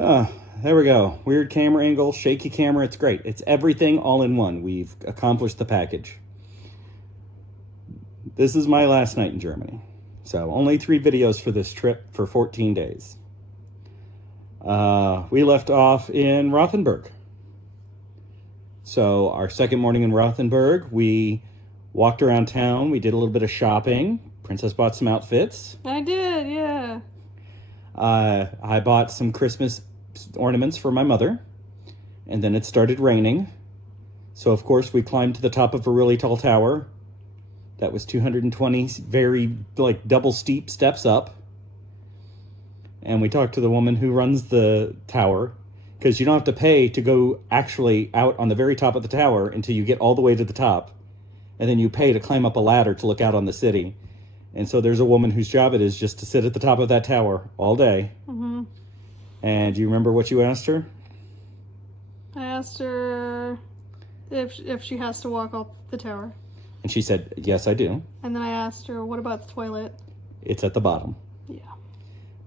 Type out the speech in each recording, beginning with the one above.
There we go. Weird camera angle, shaky camera. It's great. It's everything all in one. We've accomplished the package. This is my last night in Germany. So only 3 videos for this trip for 14 days. We left off in Rothenburg. So our second morning in Rothenburg, we walked around town. We did a little bit of shopping. Princess bought some outfits. I did, yeah. I bought some Christmas ornaments for my mother. And then it started raining. So, of course, we climbed to the top of a really tall tower. That was 220 very, double steep steps up. And we talked to the woman who runs the tower. Because you don't have to pay to go actually out on the very top of the tower until you get all the way to the top. And then you pay to climb up a ladder to look out on the city. And so there's a woman whose job it is just to sit at the top of that tower all day. Mm-hmm. And do you remember what you asked her? I asked her if she has to walk up the tower. And she said, yes, I do. And then I asked her, what about the toilet? It's at the bottom. Yeah.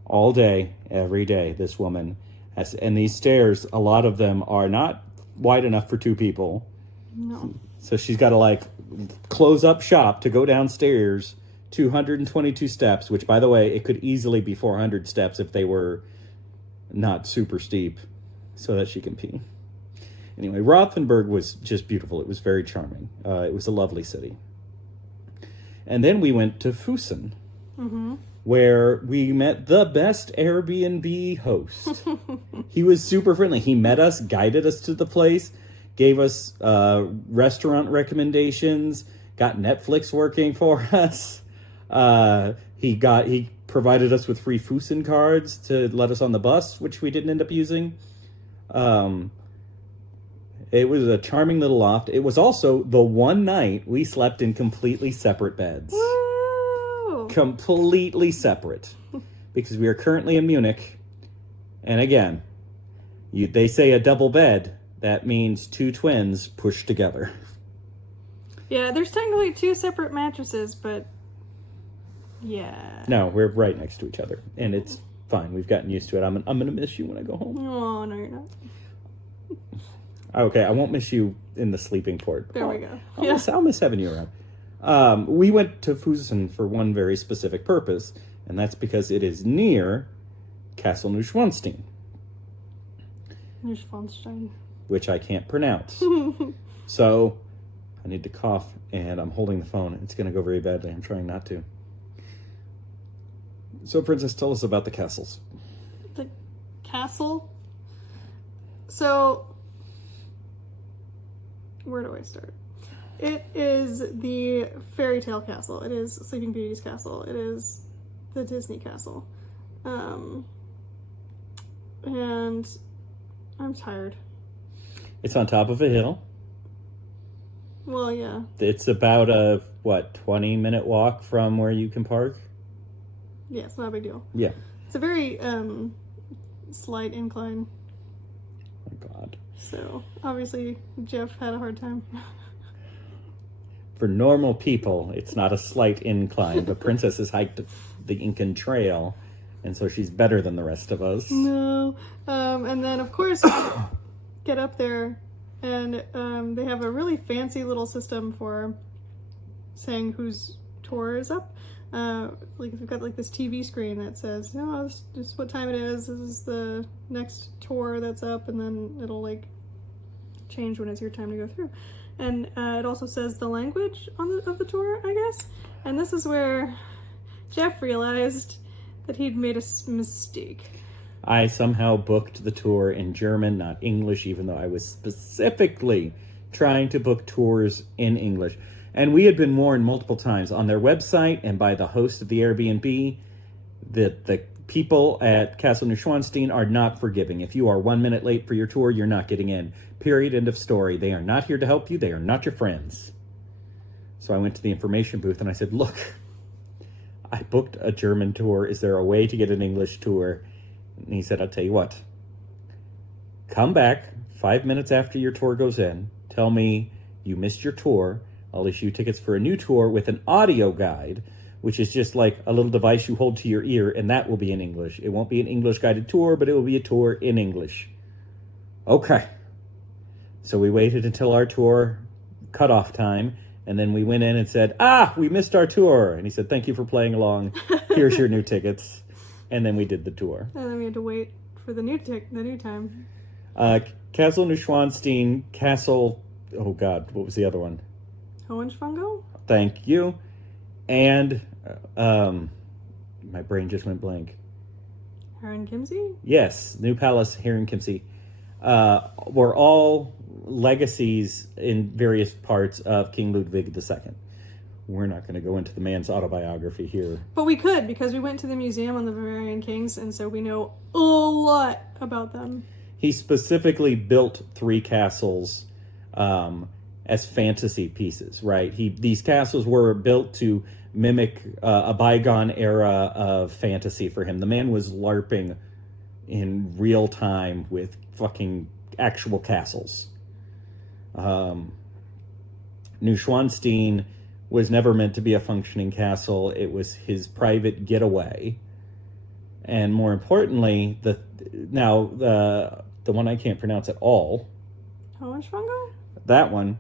All day, every day, this woman has... And these stairs, a lot of them are not wide enough for 2 people. No. So she's got to, close up shop to go downstairs 222 steps, which, by the way, it could easily be 400 steps if they were not super steep, so that she can pee. Anyway, Rothenburg was just beautiful. It was very charming. It was a lovely city. And then we went to Fussen, where we met the best Airbnb host. He was super friendly. He met us, guided us to the place, gave us restaurant recommendations, got Netflix working for us. He provided us with free Fussen cards to let us on the bus, which we didn't end up using. It was a charming little loft. It was also the one night we slept in completely separate beds. Woo! Completely separate. Because we are currently in Munich. And again, they say a double bed. That means 2 twins pushed together. Yeah, there's technically 2 separate mattresses, but yeah. No, we're right next to each other. And it's fine. We've gotten used to it. I'm going to miss you when I go home. Oh, no, you're not. Okay, I won't miss you in the sleeping port. There we go. I'll miss having you around. We went to Fussen for one very specific purpose, and that's because it is near Castle Neuschwanstein. Neuschwanstein. Which I can't pronounce. So, I need to cough, and I'm holding the phone. It's going to go very badly. I'm trying not to. So, Princess, tell us about the castles. The castle? So, where do I start? It is the fairy tale castle. It is Sleeping Beauty's castle. It is the Disney castle. And I'm tired. It's on top of a hill. Well, yeah. It's about a, 20-minute walk from where you can park? Yeah, it's not a big deal. Yeah. It's a very slight incline. Oh, my God. So, obviously, Jeff had a hard time. For normal people, it's not a slight incline. The princess has hiked the Incan Trail, and so she's better than the rest of us. No. And then, of course, get up there, and they have a really fancy little system for saying whose tour is up. We've got this TV screen that says, no, this is what time it is. This is the next tour that's up, and then it'll change when it's your time to go through. And it also says the language of the tour, I guess. And this is where Jeff realized that he'd made a mistake. I somehow booked the tour in German, not English, even though I was specifically trying to book tours in English. And we had been warned multiple times on their website and by the host of the Airbnb that the people at Castle Neuschwanstein are not forgiving. If you are 1 minute late for your tour, you're not getting in. Period. End of story. They are not here to help you. They are not your friends. So I went to the information booth and I said, look, I booked a German tour. Is there a way to get an English tour? And he said, I'll tell you what. Come back 5 minutes after your tour goes in. Tell me you missed your tour. I'll issue tickets for a new tour with an audio guide which is just like a little device you hold to your ear, and that will be in English. It won't be an English guided tour, but it will be a tour in English. Okay. So we waited until our tour cutoff time, and then we went in and said, we missed our tour. And he said, thank you for playing along. Here's your new tickets. And then we did the tour. And then we had to wait for the new time. Castle Neuschwanstein, Castle... Oh, God, what was the other one? Hohenschwangau? Thank you. And my brain just went blank. Herrenchiemsee? Yes, New Palace, Herrenchiemsee, were all legacies in various parts of King Ludwig II. We're not going to go into the man's autobiography here. But we could, because we went to the museum on the Bavarian Kings, and so we know a lot about them. He specifically built 3 castles as fantasy pieces, right? These castles were built to mimic a bygone era of fantasy for him. The man was LARPing in real time with fucking actual castles. Neuschwanstein was never meant to be a functioning castle. It was his private getaway. And more importantly, the one I can't pronounce at all. Hohenschwangau? That one.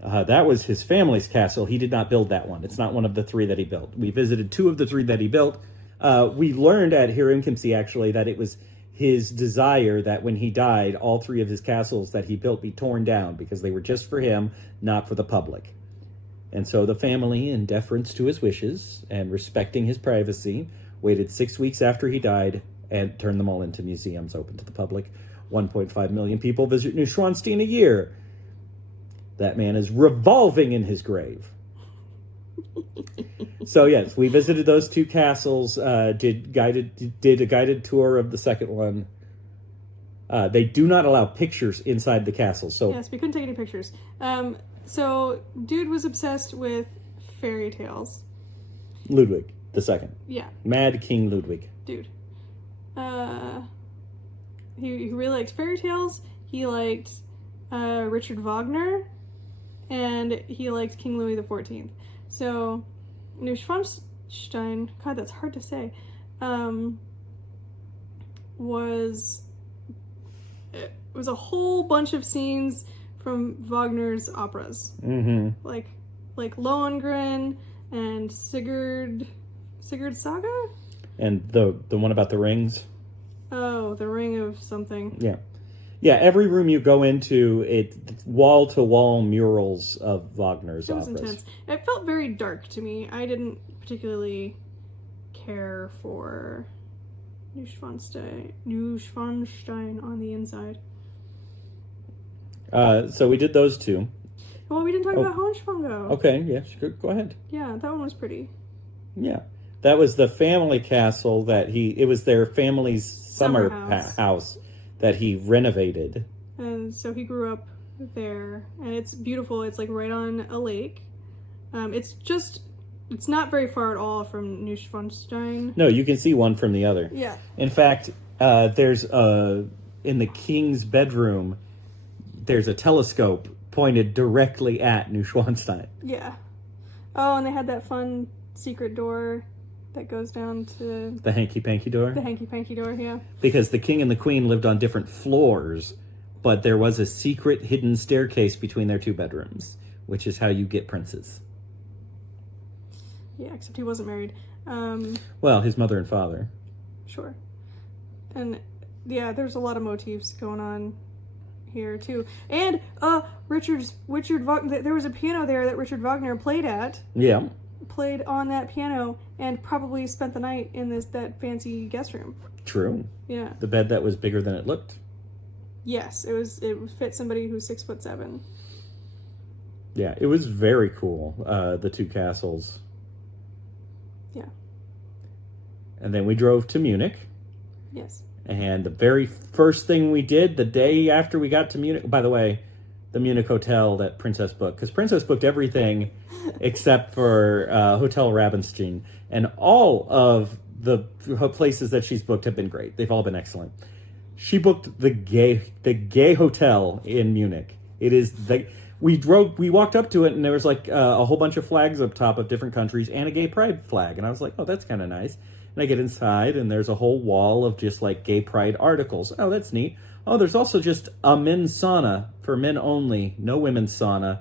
That was his family's castle. He did not build that one. It's not one of the 3 that he built. We visited 2 of the 3 that he built. We learned at Herrenchiemsee, actually, that it was his desire that when he died, all 3 of his castles that he built be torn down because they were just for him, not for the public. And so the family, in deference to his wishes and respecting his privacy, waited 6 weeks after he died and turned them all into museums open to the public. 1.5 million people visit Neuschwanstein a year. That man is revolving in his grave. So yes, we visited those 2 castles. Did a guided tour of the second one. They do not allow pictures inside the castle. So yes, we couldn't take any pictures. So dude was obsessed with fairy tales. Ludwig II. Yeah. Mad King Ludwig. Dude. He really liked fairy tales. He liked Richard Wagner. And he liked King Louis XIV. So, Neuschwanstein, God, that's hard to say, was a whole bunch of scenes from Wagner's operas. Mm-hmm. Like Lohengrin and Sigurd Saga? And the one about the rings? Oh, the Ring of something. Yeah. Yeah, every room you go into, it's wall-to-wall murals of Wagner's operas. It was intense. It felt very dark to me. I didn't particularly care for Neuschwanstein on the inside. So we did those 2. Well, we didn't talk about Hohenschwangau. Okay, yeah, go ahead. Yeah, that one was pretty. Yeah. That was the family castle that it was their family's summer house that he renovated. And so he grew up there, and it's beautiful. It's like right on a lake. It's not very far at all from Neuschwanstein. No, you can see one from the other. Yeah. In fact, there's in the king's bedroom, there's a telescope pointed directly at Neuschwanstein. Yeah. Oh, and they had that fun secret door that goes down to... The hanky-panky door? The hanky-panky door, yeah. Because the king and the queen lived on different floors, but there was a secret hidden staircase between their 2 bedrooms, which is how you get princes. Yeah, except he wasn't married. Well, his mother and father. Sure. And, yeah, there's a lot of motifs going on here, too. And, Richard Wagner... There was a piano there that Richard Wagner played at. Yeah. Played on that piano and probably spent the night in that fancy guest room. True. Yeah. The bed that was bigger than it looked. Yes, it fit somebody who's 6'7". Yeah, it was very cool. The 2 castles. Yeah. And then we drove to Munich. Yes. And the very first thing we did the day after we got to Munich, by the way, the Munich hotel that Princess booked, because Princess booked everything except for Hotel Rabenstein, and all of the places that she's booked have been great. They've all been excellent. She booked the gay hotel in Munich. It is We walked up to it, and there was like a whole bunch of flags up top of different countries and a gay pride flag. And I was like, oh, that's kind of nice. And I get inside, and there's a whole wall of just like gay pride articles. Oh, that's neat. Oh, there's also just a men's sauna for men only, no women's sauna.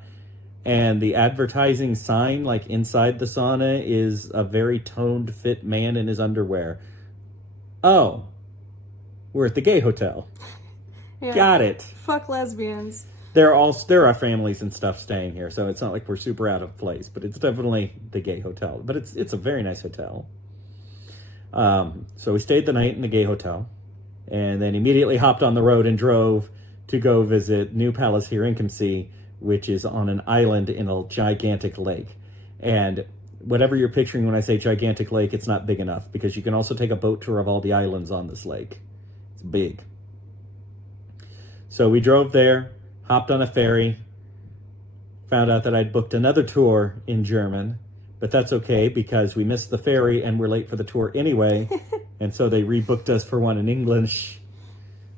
And the advertising sign, like inside the sauna, is a very toned, fit man in his underwear. Oh, we're at the gay hotel. Yeah. Got it. Fuck lesbians. There are families and stuff staying here, so it's not like we're super out of place. But it's definitely the gay hotel. But it's a very nice hotel. So we stayed the night in the gay hotel, and then immediately hopped on the road and drove to go visit New Palace here in Kempsey, which is on an island in a gigantic lake. And whatever you're picturing when I say gigantic lake, it's not big enough, because you can also take a boat tour of all the islands on this lake. It's big. So we drove there, hopped on a ferry, found out that I'd booked another tour in German, but that's okay because we missed the ferry and we're late for the tour anyway. And so they rebooked us for one in English.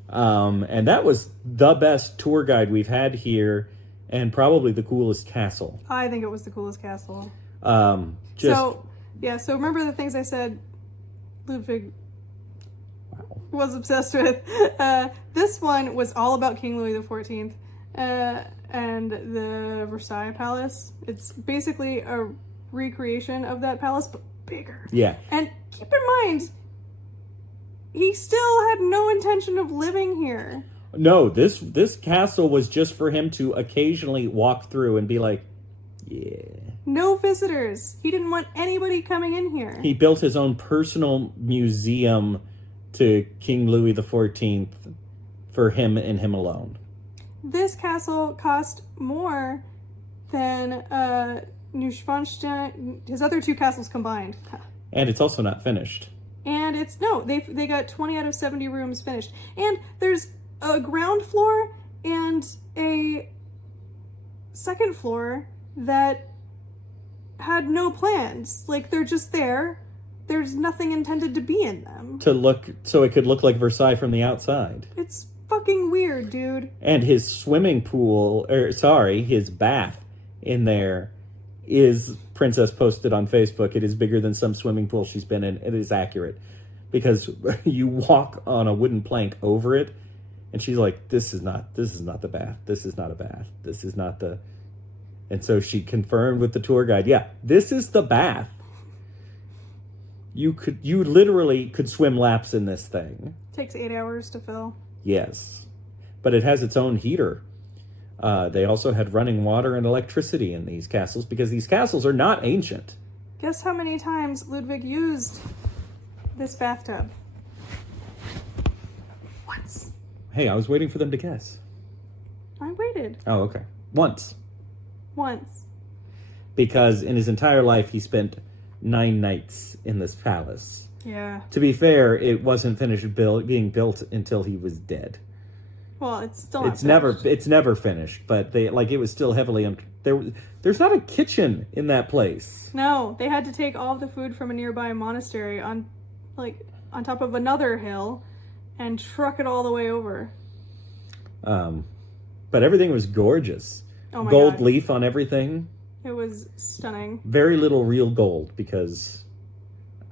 And that was the best tour guide we've had here, and probably the coolest castle. I think it was the coolest castle. So remember the things I said Ludwig was obsessed with. This one was all about King Louis XIV and the Versailles Palace. It's basically a recreation of that palace, but bigger. Yeah. And keep in mind, he still had no intention of living here. No, this castle was just for him to occasionally walk through and be like, yeah. No visitors. He didn't want anybody coming in here. He built his own personal museum to King Louis XIV for him and him alone. This castle cost more than Neuschwanstein, his other two castles combined. And it's also not finished. And they got 20 out of 70 rooms finished. And there's a ground floor and a second floor that had no plans. Like, they're just there. There's nothing intended to be in them. So it could look like Versailles from the outside. It's fucking weird, dude. And his swimming pool, his bath in there is, Princess posted on Facebook, it is bigger than some swimming pool she's been in. It is accurate. Because you walk on a wooden plank over it, and she's like, this is not the bath. This is not a bath. This is not the... And so she confirmed with the tour guide, yeah, this is the bath. You literally could swim laps in this thing. Takes 8 hours to fill. Yes. But it has its own heater. They also had running water and electricity in these castles, because these castles are not ancient. Guess how many times Ludwig used this bathtub? Once. Hey, I was waiting for them to guess. I waited. Oh, okay. Once. Because in his entire life, he spent 9 nights in this palace. Yeah. To be fair, it wasn't finished being built until he was dead. Well, it's still not finished. It's never finished, but it was still heavily there's not a kitchen in that place. No, they had to take all of the food from a nearby monastery on top of another hill and truck it all the way over. But everything was gorgeous. Oh my Gold God. leaf on everything. It was stunning. Very little real gold, because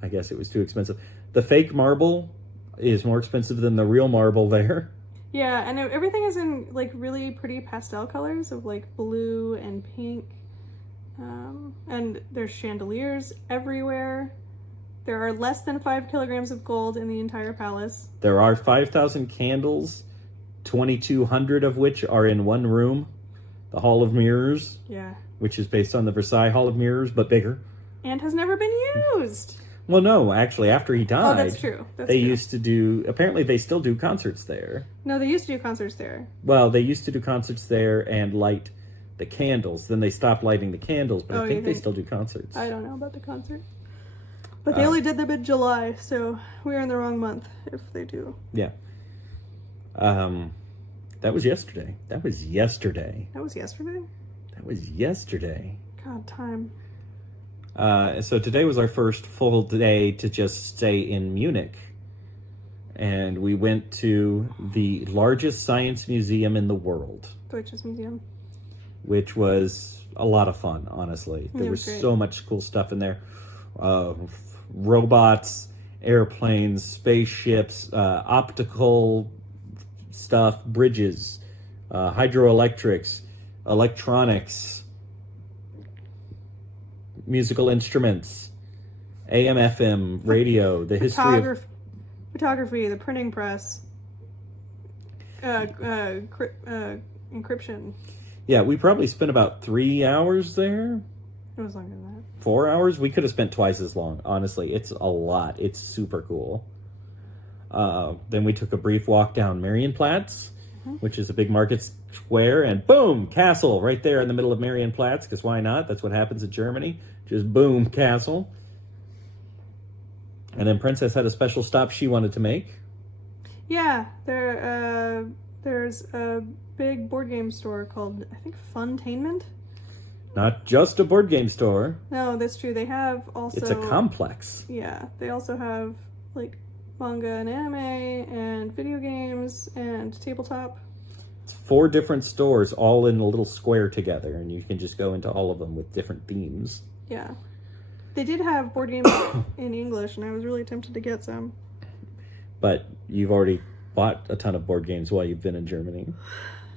I guess it was too expensive. The fake marble is more expensive than the real marble there. Yeah, and everything is in really pretty pastel colors of blue and pink. And there's chandeliers everywhere. There are less than 5 kilograms of gold in the entire palace. There are 5,000 candles, 2,200 of which are in one room, the Hall of Mirrors. Yeah. Which is based on the Versailles Hall of Mirrors, but bigger. And has never been used. Well, no, actually, after he died... Oh, that's true. Used to do... Apparently, they still do concerts there. No, they used to do concerts there. Well, they used to do concerts there and light the candles. Then they stopped lighting the candles, but I think they still do concerts. I don't know about the concert. But they only did them in July, so we're in the wrong month if they do. Yeah. That was yesterday. That was yesterday? God, time. So today was our first full day to just stay in Munich. And we went to the largest science museum in the world. Deutsches Museum. which was a lot of fun, honestly. There was great. so much cool stuff in there. Robots, airplanes, spaceships, optical stuff, bridges, hydroelectrics, electronics, musical instruments, AM, FM, radio, the history of... Photography, the printing press, encryption. Yeah, we probably spent about 3 hours there. It was longer than that. 4 hours? We could have spent twice as long, honestly. It's a lot. It's super cool. Then we took a brief walk down Marienplatz, which is a big market square, and boom, castle right there in the middle of Marienplatz, because why not? That's what happens in Germany. Just boom, castle. And then Princess had a special stop she wanted to make. Yeah, there's a big board game store called, I think, Funtainment. Not just a board game store. No, that's true. They have also... It's a complex. Yeah, they also have, like, manga and anime and video games and tabletop. It's 4 different stores all in a little square together, and you can just go into all of them with different themes. Yeah. They did have board games in English, and I was really tempted to get some. But you've already bought a ton of board games while you've been in Germany.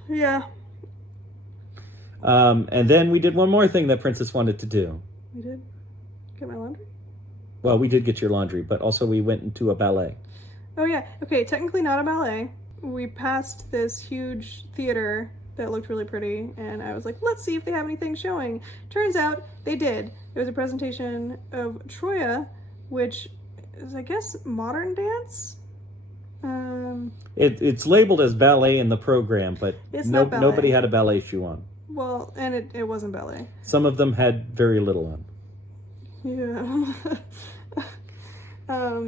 Yeah. And then we did one more thing that Princess wanted to do. We did? Get my laundry? Well, we did get your laundry, but also we went into a ballet. Oh, yeah. Okay, technically not a ballet. We passed this huge theater that looked really pretty, and I was like, let's see if they have anything showing. Turns out they did. It was a presentation of Troya, which is, I guess, modern dance? It's labeled as ballet in the program, but It's not ballet. nobody had a ballet shoe on. Well, and it wasn't ballet. Some of them had very little on. Yeah.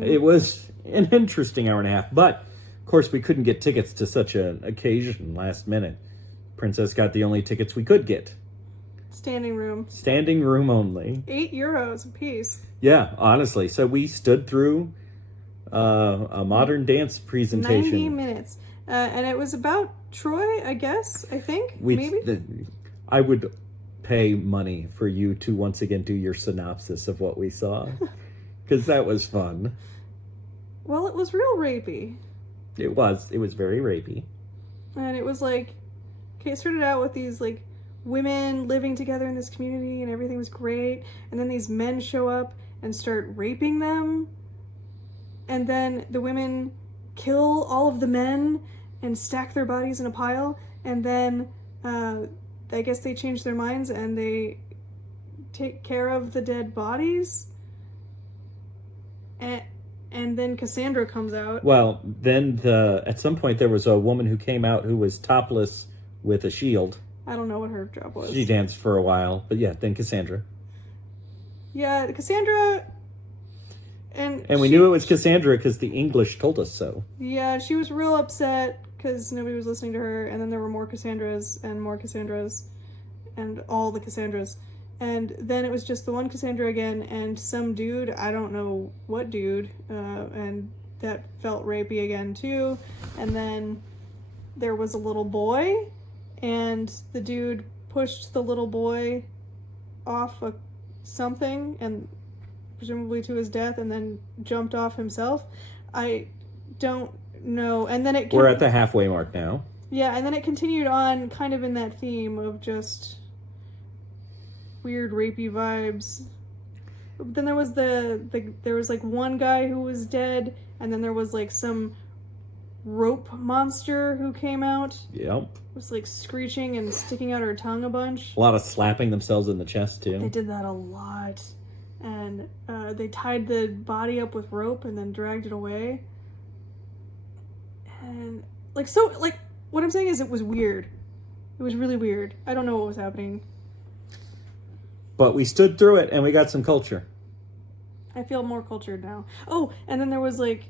It was an interesting hour and a half, but of course we couldn't get tickets to such an occasion last minute. Princess got the only tickets we could get. Standing room. Standing room only. €8 a piece. Yeah, honestly. So we stood through a modern dance presentation. 90 minutes. And it was about Troy, I guess, I think, maybe? I would pay money for you to once again do your synopsis of what we saw. Because that was fun. Well, it was real rapey. It was very rapey. And it was like, okay, it started out with these, like, women living together in this community and everything was great. And then these men show up and start raping them. And then the women kill all of the men and stack their bodies in a pile. And then I guess they change their minds and they take care of the dead bodies. And then Cassandra comes out. Well, then at some point there was a woman who came out who was topless with a shield. I don't know what her job was. She danced for a while, but yeah, then Cassandra. Yeah, Cassandra... And we knew it was Cassandra because the English told us so. Yeah, she was real upset because nobody was listening to her, and then there were more Cassandras, and all the Cassandras. And then it was just the one Cassandra again, and some dude, I don't know what dude, and that felt rapey again too. And then there was a little boy, and the dude pushed the little boy off something, and presumably to his death, and then jumped off himself. I don't know. And then we're at the halfway mark now. Yeah, and then it continued on kind of in that theme of just weird rapey vibes. But then there was there was like one guy who was dead, and then there was like some rope monster who came out. Yep. It was like screeching and sticking out her tongue a bunch. A lot of slapping themselves in the chest too. They did that a lot. And they tied the body up with rope and then dragged it away. And what I'm saying is it was weird. It was really weird. I don't know what was happening. But we stood through it and we got some culture. I feel more cultured now. Oh, and then there was I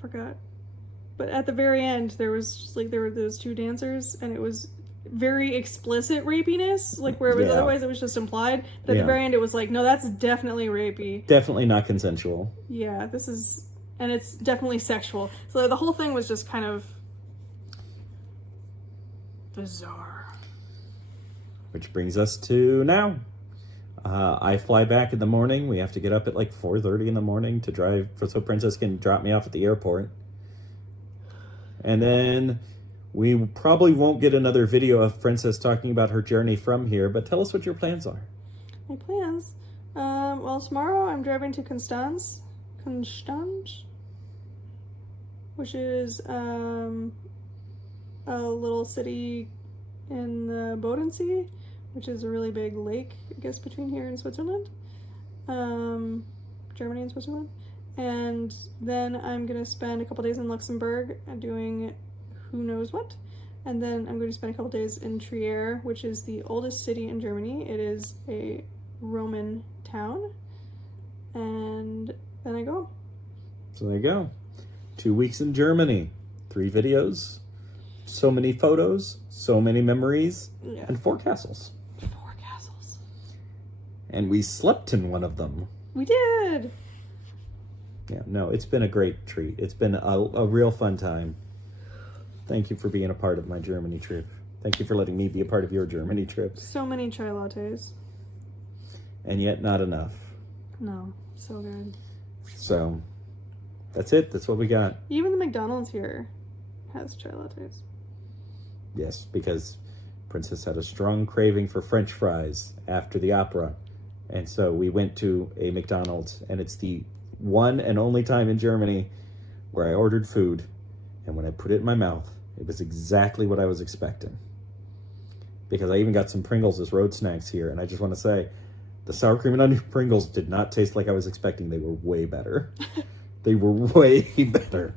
forgot. But at the very end, there was just there were those 2 dancers, and it was very explicit rapiness, where it was otherwise it was just implied. But at the very end, it was no, that's definitely rapey. Definitely not consensual. Yeah, and it's definitely sexual. So the whole thing was just kind of Bizarre. Which brings us to now. I fly back in the morning. We have to get up at like 4:30 in the morning to drive so Princess can drop me off at the airport. And then we probably won't get another video of Princess talking about her journey from here, but tell us what your plans are. My plans? Well, tomorrow I'm driving to Constance, which is a little city in the Bodensee, which is a really big lake, I guess, between here and Switzerland, Germany and Switzerland. And then I'm gonna spend a couple days in Luxembourg doing who knows what. And then I'm going to spend a couple days in Trier, which is the oldest city in Germany. It is a Roman town. And then I go home. So there you go. 2 weeks in Germany, 3 videos, so many photos, so many memories, Yeah. and 4 castles. 4 castles. And we slept in one of them. We did! Yeah, no, it's been a great treat. It's been a real fun time. Thank you for being a part of my Germany trip. Thank you for letting me be a part of your Germany trips. So many chai lattes. And yet not enough. No, so good. So, that's it. That's what we got. Even the McDonald's here has chai lattes. Yes, because Princess had a strong craving for French fries after the opera. And so we went to a McDonald's, and it's the one and only time in Germany where I ordered food, and when I put it in my mouth, it was exactly what I was expecting. Because I even got some Pringles as road snacks here, and I just want to say, the sour cream and onion Pringles did not taste like I was expecting. They were way better. They were way better.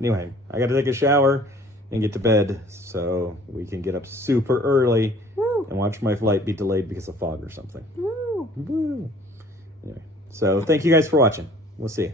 Anyway, I got to take a shower and get to bed so we can get up super early. Woo! And watch my flight be delayed because of fog or something. Woo! Woo! Anyway, so thank you guys for watching. We'll see you.